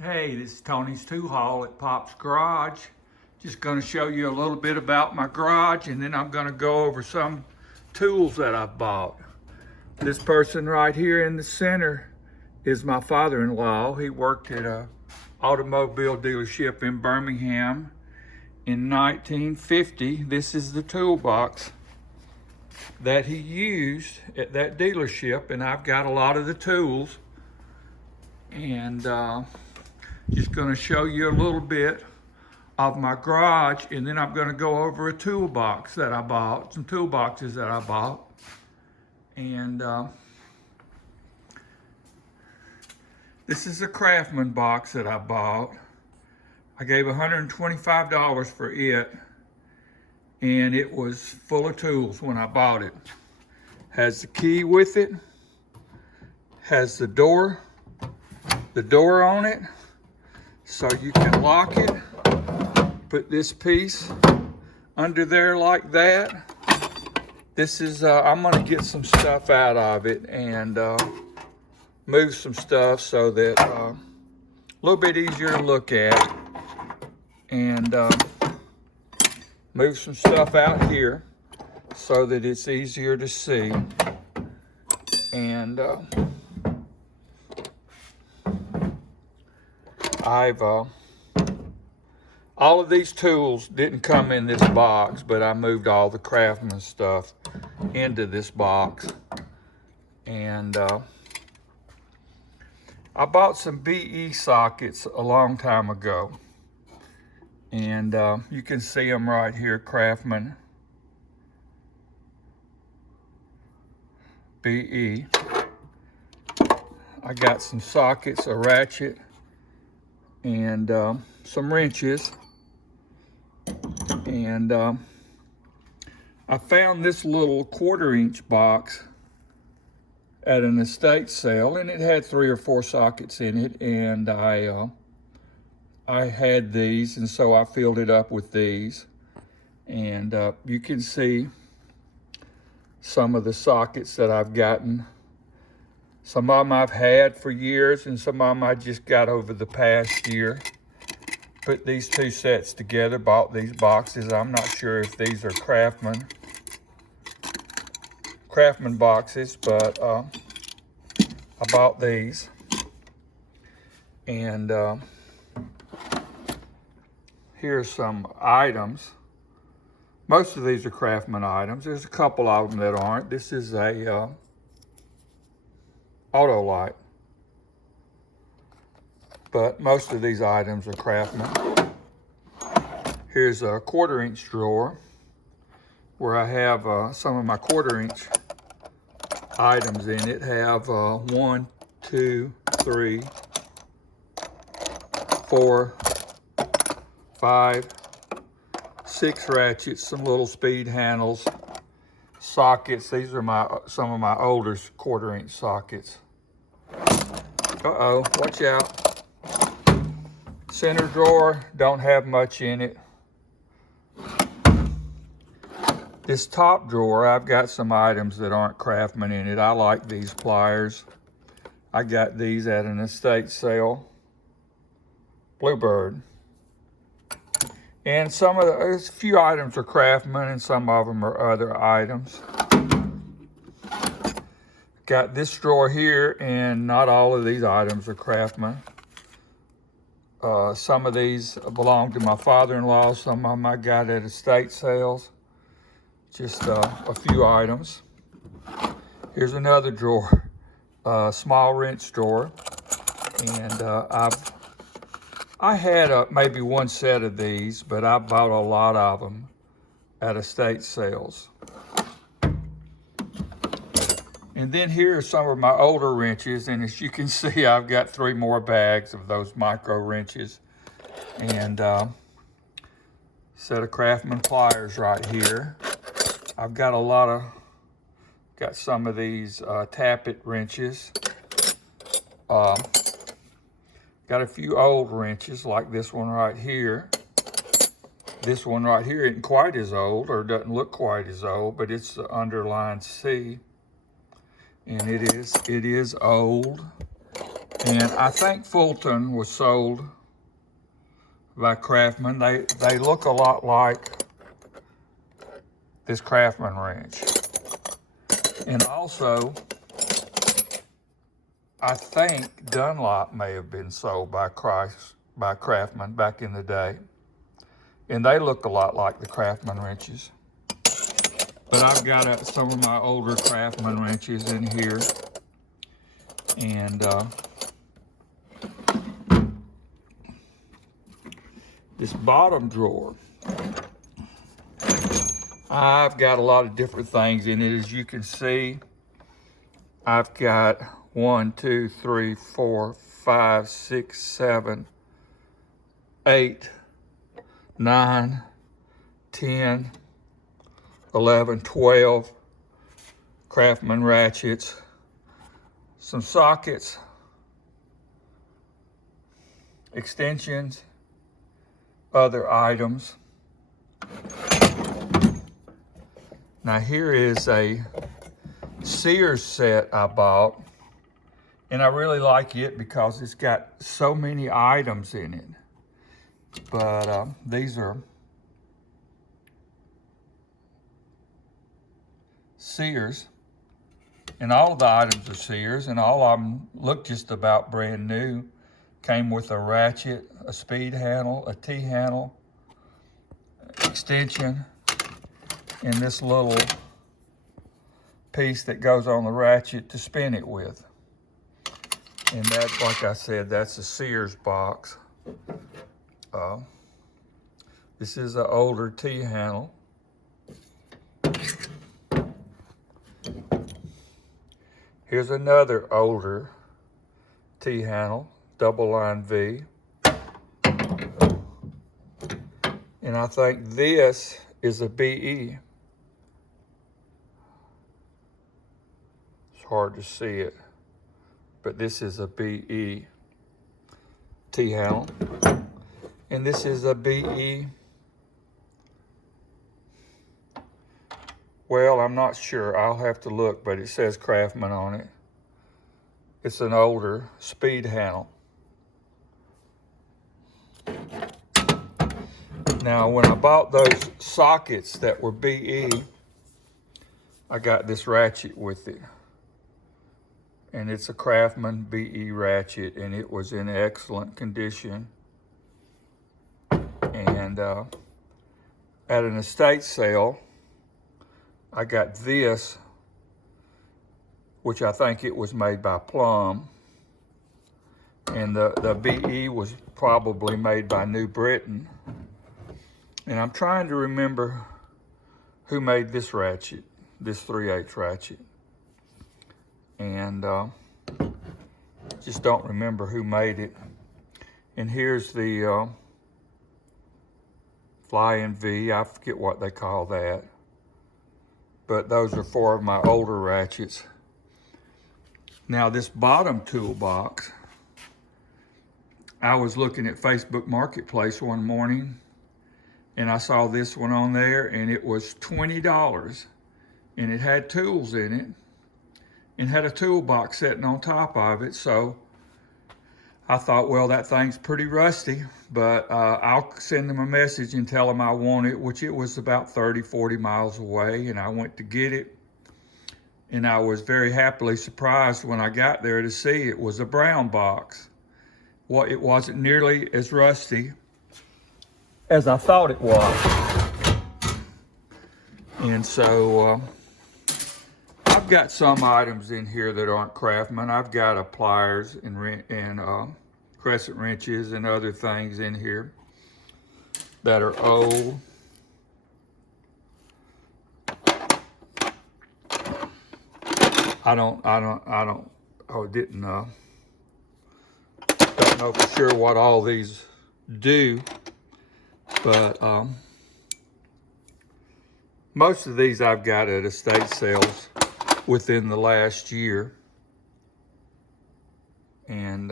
Hey, this is Tony's Tool Haul at Pop's Garage. Just going to show you a little bit about my garage, and then I'm going to go over some tools that I've bought. This person right here in the center is my father-in-law. He worked at a automobile dealership in Birmingham in 1950. This is the toolbox that he used at that dealership, and I've got a lot of the tools. And just going to show you a little bit of my garage, and then I'm going to go over a toolbox that I bought, some toolboxes that I bought. And this is a Craftsman box that I bought. I gave $125 for it, and it was full of tools when I bought it. Has the key with it, has the door on it, so you can lock it. Put this piece under there like that. This is, I'm gonna get some stuff out of it and move some stuff so that a little bit easier to look at, and move some stuff out here so that it's easier to see. And all of these tools didn't come in this box, but I moved all the Craftsman stuff into this box. And I bought some BE sockets a long time ago. And you can see them right here, Craftsman BE. I got some sockets, a ratchet, and some wrenches. And I found this little 1/4-inch box at an estate sale, and it had 3 or 4 sockets in it, and I had these, and so I filled it up with these. And you can see some of the sockets that I've gotten. Some of them I've had for years, and some of them I just got over the past year. Put these 2 sets together, bought these boxes. I'm not sure if these are Craftsman boxes, but I bought these. And here's some items. Most of these are Craftsman items. There's a couple of them that aren't. This is a auto light, but most of these items are Craftsman. Here's a 1/4-inch drawer where I have some of my 1/4-inch items in it. Have 1, 2, 3, 4, 5, 6 ratchets, some little speed handles, sockets. These are some of my older 1/4-inch sockets. Uh-oh, watch out. Center drawer, don't have much in it. This top drawer, I've got some items that aren't Craftsman in it. I like these pliers. I got these at an estate sale. Bluebird. And there's a few items are Craftsman, and some of them are other items. Got this drawer here, and not all of these items are Craftsman. Some of these belong to my father-in-law. Some of them I got at estate sales. Just a few items. Here's another drawer, small wrench drawer. And I had maybe 1 set of these, but I bought a lot of them at estate sales. And then here are some of my older wrenches, and as you can see, I've got 3 more bags of those micro wrenches. And set of Craftsman pliers right here. I've got got some of these tappet wrenches. Got a few old wrenches like this one right here. This one right here isn't quite as old, or doesn't look quite as old, but it's the underline C. And it is old. And I think Fulton was sold by Craftsman. They look a lot like this Craftsman wrench. And also, I think Dunlop may have been sold by Craftsman back in the day. And they look a lot like the Craftsman wrenches. But I've got some of my older Craftsman wrenches in here. And this bottom drawer, I've got a lot of different things in it. As you can see, I've got 1, 2, 3, 4, 5, 6, 7, 8, 9, 10, 11, 12 Craftsman ratchets, some sockets, extensions, other items. Now here is a Sears set I bought, and I really like it because it's got so many items in it. But these are Sears, and all of the items are Sears, and all of them look just about brand new. Came with a ratchet, a speed handle, a T-handle, extension, and this little piece that goes on the ratchet to spin it with. And that, like I said, that's a Sears box. This is an older T-handle. Here's another older T-handle, double line V. And I think this is a BE. It's hard to see it, but this is a BE T-handle. And this is a BE, well, I'm not sure. I'll have to look, but it says Craftsman on it. It's an older speed handle. Now, when I bought those sockets that were BE, I got this ratchet with it. And it's a Craftsman BE ratchet, and it was in excellent condition. And at an estate sale, I got this, which I think it was made by Plum. And the BE was probably made by New Britain. And I'm trying to remember who made this ratchet, this 3/8 ratchet. And just don't remember who made it. And here's the Flying V, I forget what they call that. But those are 4 of my older ratchets. Now this bottom toolbox, I was looking at Facebook Marketplace one morning, and I saw this one on there, and it was $20. And it had tools in it, and had a toolbox sitting on top of it. So I thought, well, that thing's pretty rusty, but I'll send them a message and tell them I want it, which it was about 30, 40 miles away, and I went to get it. And I was very happily surprised when I got there to see it was a brown box. Well, it wasn't nearly as rusty as I thought it was. And so I've got some items in here that aren't Craftsman. I've got pliers and crescent wrenches and other things in here that are old. Don't know for sure what all these do, but most of these I've got at estate sales within the last year. And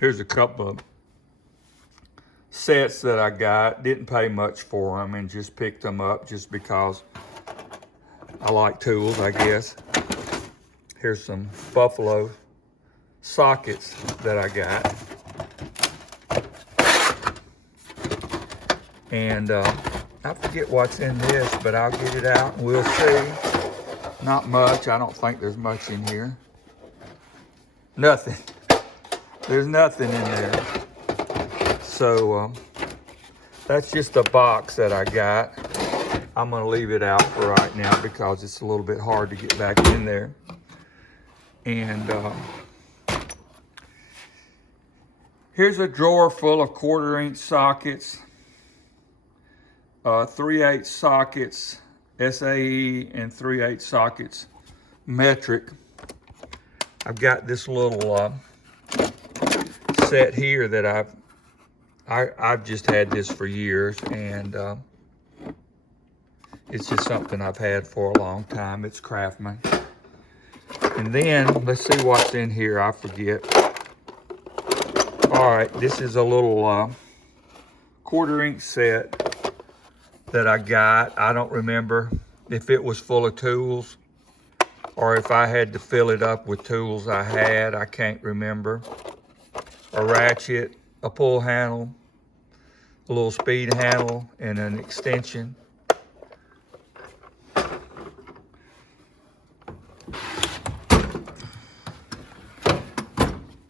here's a couple of sets that I got. Didn't pay much for them and just picked them up just because I like tools, I guess. Here's some buffalo sockets that I got. And I forget what's in this, but I'll get it out and we'll see. Not much. I don't think there's much in here. Nothing. There's nothing in there. So that's just a box that I got. I'm gonna leave it out for right now because it's a little bit hard to get back in there. And here's a drawer full of 1/4" sockets, 3/8 sockets, SAE, and 3/8 sockets, metric. I've got this little set here that I've just had this for years, and it's just something I've had for a long time. It's Craftsman. And then let's see what's in here. I forget. All right, this is a little 1/4" set that I got. I don't remember if it was full of tools or if I had to fill it up with tools I had. I can't remember. A ratchet, a pull handle, a little speed handle, and an extension.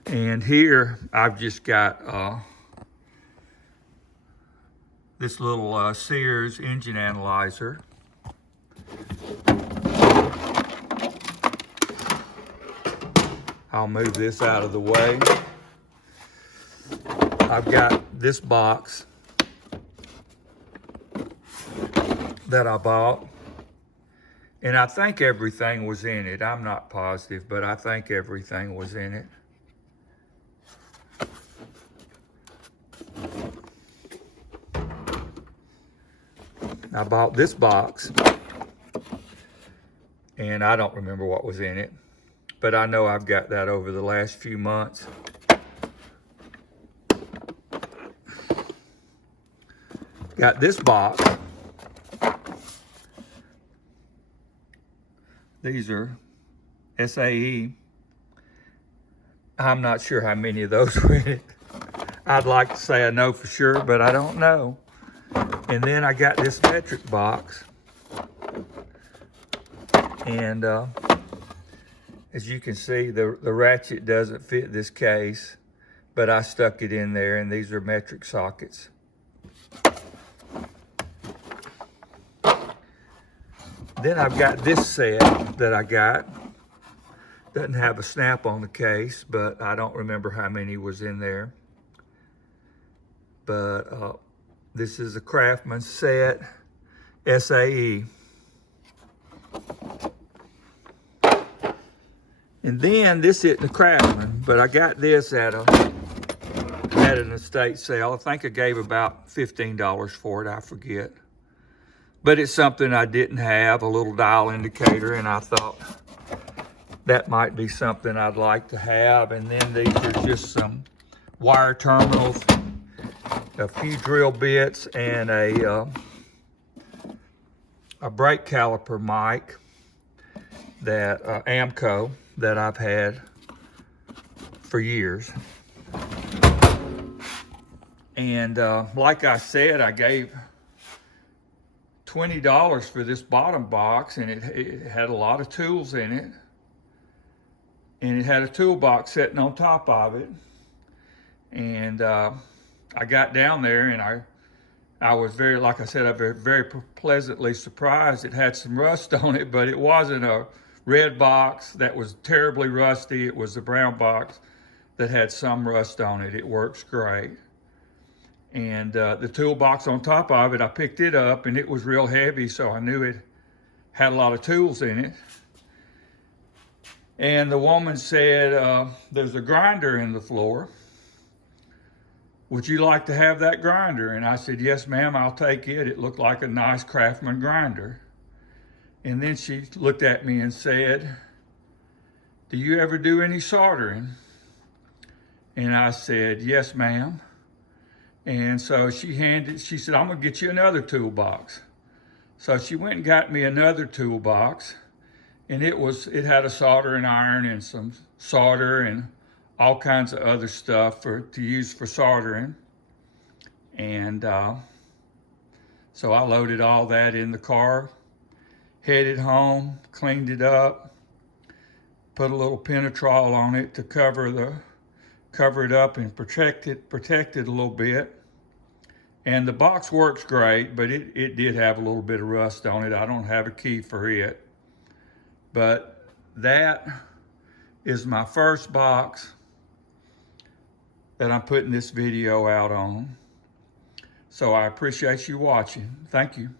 And here I've just got this little Sears engine analyzer. I'll move this out of the way. I've got this box that I bought, and I think everything was in it. I'm not positive, but I think everything was in it. I bought this box, and I don't remember what was in it, but I know I've got that over the last few months. Got this box. These are SAE. I'm not sure how many of those were in it. I'd like to say I know for sure, but I don't know. And then I got this metric box. And as you can see, the ratchet doesn't fit this case, but I stuck it in there, and these are metric sockets. Then I've got this set that I got. Doesn't have a snap on the case, but I don't remember how many was in there. But this is a Craftsman set, SAE. And then this isn't a Craftsman, but I got this at an estate sale. I think I gave about $15 for it, I forget. But it's something I didn't have, a little dial indicator, and I thought that might be something I'd like to have. And then these are just some wire terminals, a few drill bits, and a brake caliper mic that Amco that I've had for years. And like I said, I gave $20 for this bottom box, and it had a lot of tools in it, and it had a toolbox sitting on top of it. And I got down there, and I was very, like I said, I was very pleasantly surprised. It had some rust on it, but it wasn't a red box that was terribly rusty. It was a brown box that had some rust on it. It works great. And the toolbox on top of it, I picked it up, and it was real heavy, so I knew it had a lot of tools in it. And the woman said, there's a grinder in the floor. Would you like to have that grinder? And I said, yes, ma'am, I'll take it. It looked like a nice Craftsman grinder. And then she looked at me and said, do you ever do any soldering? And I said, yes, ma'am. And so she said, I'm gonna get you another toolbox. So she went and got me another toolbox, and it had a soldering iron and some solder and all kinds of other stuff to use for soldering. And so I loaded all that in the car, headed home, cleaned it up, put a little Penetrol on it to cover it up and protect it a little bit. And the box works great, but it did have a little bit of rust on it. I don't have a key for it. But that is my first box that I'm putting this video out on. So I appreciate you watching. Thank you.